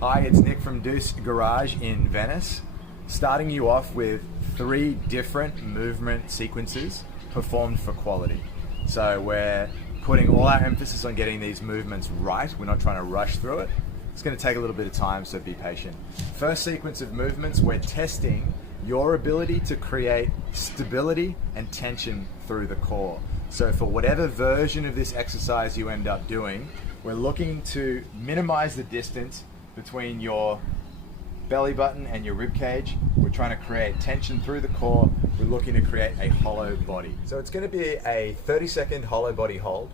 Hi, it's Nick from Deuce Garage in Venice, starting you off with 3 different movement sequences performed for quality. So we're putting all our emphasis on getting these movements right. We're not trying to rush through it. It's going to take a little bit of time, so be patient. First sequence of movements, we're testing your ability to create stability and tension through the core. So for whatever version of this exercise you end up doing, we're looking to minimize the distance between your belly button and your rib cage. We're trying to create tension through the core. We're looking to create a hollow body. So it's going to be a 30-second hollow body hold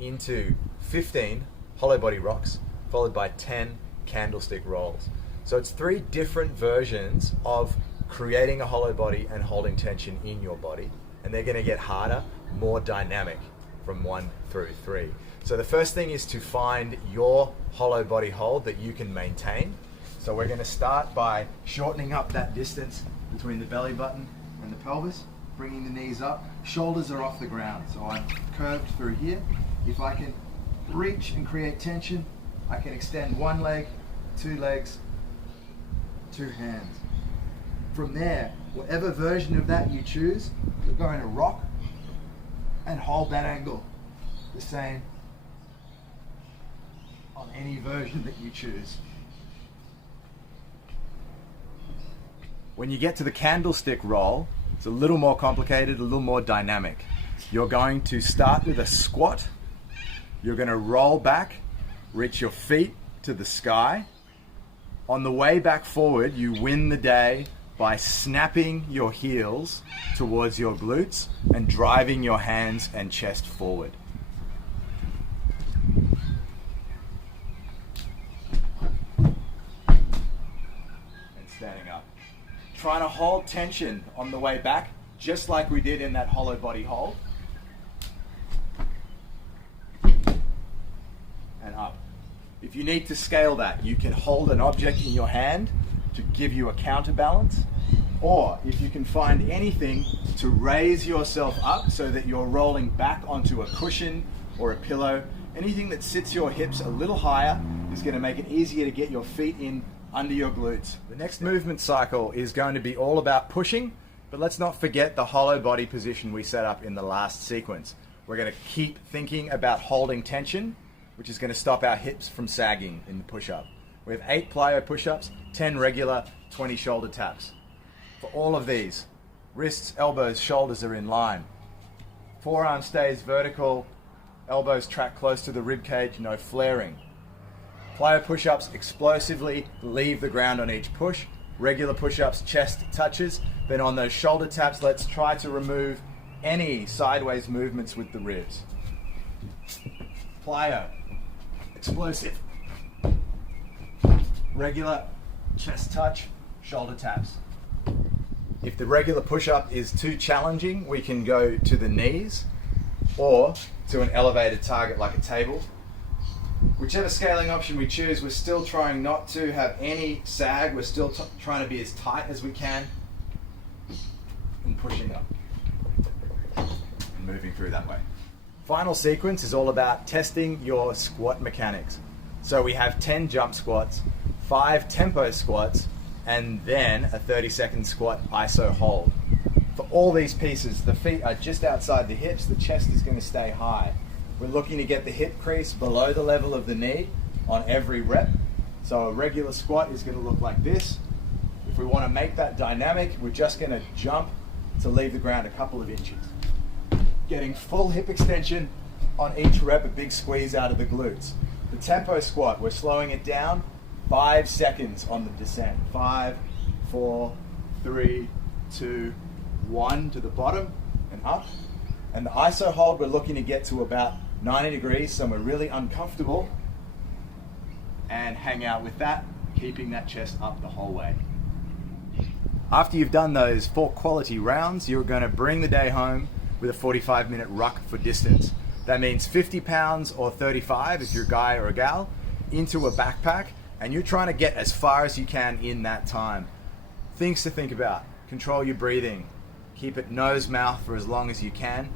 into 15 hollow body rocks, followed by 10 candlestick rolls. So it's 3 different versions of creating a hollow body and holding tension in your body, and they're going to get harder, more dynamic from 1 through 3. So the first thing is to find your hollow body hold that you can maintain. So we're going to start by shortening up that distance between the belly button and the pelvis, bringing the knees up. Shoulders are off the ground, so I'm curved through here. If I can reach and create tension, I can extend 1 leg, 2 legs, 2 hands. From there, whatever version of that you choose, you're going to rock and hold that angle the same on any version that you choose. When you get to the candlestick roll, it's a little more complicated, a little more dynamic. You're going to start with a squat. You're going to roll back, reach your feet to the sky. On the way back forward, you win the day by snapping your heels towards your glutes and driving your hands and chest forward. Standing up. Trying to hold tension on the way back, just like we did in that hollow body hold. And up. If you need to scale that, you can hold an object in your hand to give you a counterbalance, or if you can find anything to raise yourself up so that you're rolling back onto a cushion or a pillow, anything that sits your hips a little higher is going to make it easier to get your feet in under your glutes. The next movement cycle is going to be all about pushing, but let's not forget the hollow body position we set up in the last sequence. We're going to keep thinking about holding tension, which is going to stop our hips from sagging in the push-up. We have 8 plyo push-ups, 10 regular, 20 shoulder taps. For all of these, wrists, elbows, shoulders are in line. Forearm stays vertical, elbows track close to the rib cage, no flaring. Plyo push-ups explosively leave the ground on each push. Regular push-ups, chest touches. Then on those shoulder taps, let's try to remove any sideways movements with the ribs. Plyo, explosive. Regular, chest touch, shoulder taps. If the regular push-up is too challenging, we can go to the knees or to an elevated target like a table. Whichever scaling option we choose, we're still trying not to have any sag. We're still trying to be as tight as we can and pushing up and moving through that way. Final sequence is all about testing your squat mechanics. So we have 10 jump squats, 5 tempo squats, and then a 30-second squat iso hold. For all these pieces, the feet are just outside the hips, the chest is going to stay high. We're looking to get the hip crease below the level of the knee on every rep. So a regular squat is going to look like this. If we want to make that dynamic, we're just going to jump to leave the ground a couple of inches. Getting full hip extension on each rep, a big squeeze out of the glutes. The tempo squat, we're slowing it down, 5 seconds on the descent. 5, 4, 3, 2, 1 to the bottom and up. And the iso hold, we're looking to get to about 90 degrees, somewhere really uncomfortable, and hang out with that, keeping that chest up the whole way. After you've done those 4 quality rounds, you're going to bring the day home with a 45-minute ruck for distance. That means 50 pounds or 35 if you're a guy or a gal into a backpack, and you're trying to get as far as you can in that time. Things to think about: control your breathing, keep it nose mouth for as long as you can,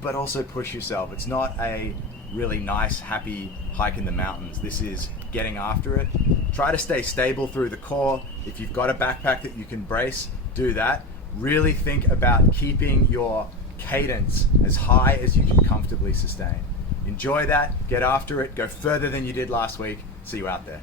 but also push yourself. It's not a really nice, happy hike in the mountains. This is getting after it. Try to stay stable through the core. If you've got a backpack that you can brace, do that. Really think about keeping your cadence as high as you can comfortably sustain. Enjoy that, get after it, go further than you did last week. See you out there.